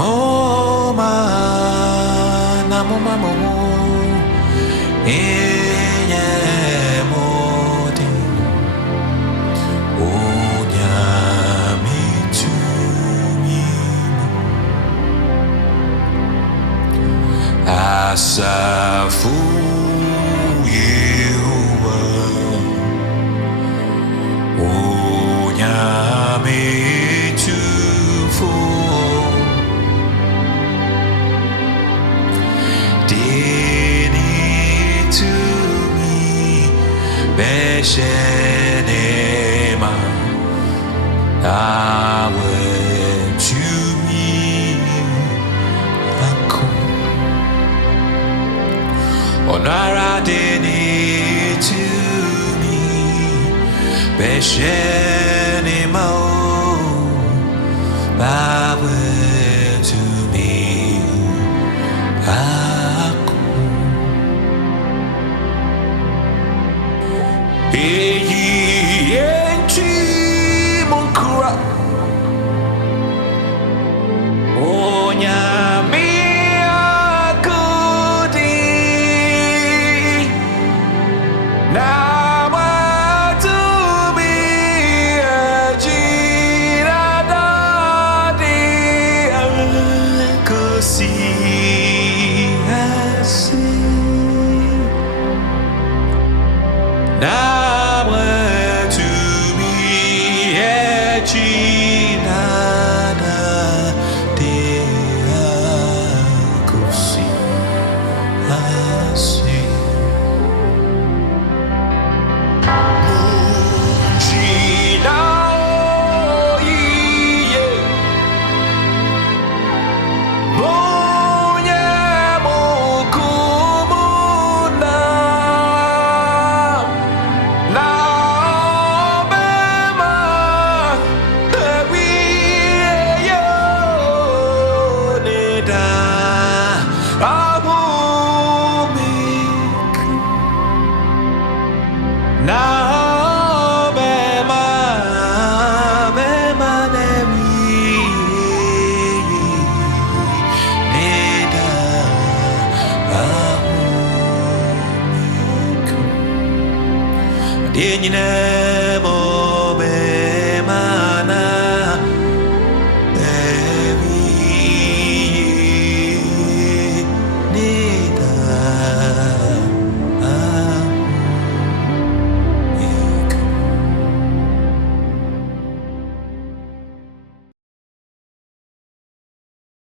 Moma na moma mo enye moti onya mitumi asafu yewa onya mitufo to me, Beshenema, Awe to me, Ako, Onara Deni to me, Beshenema, Awe to me, Eyi enti munkura Onyame akudi na watumi ajira dadi akusi asi na Dinhe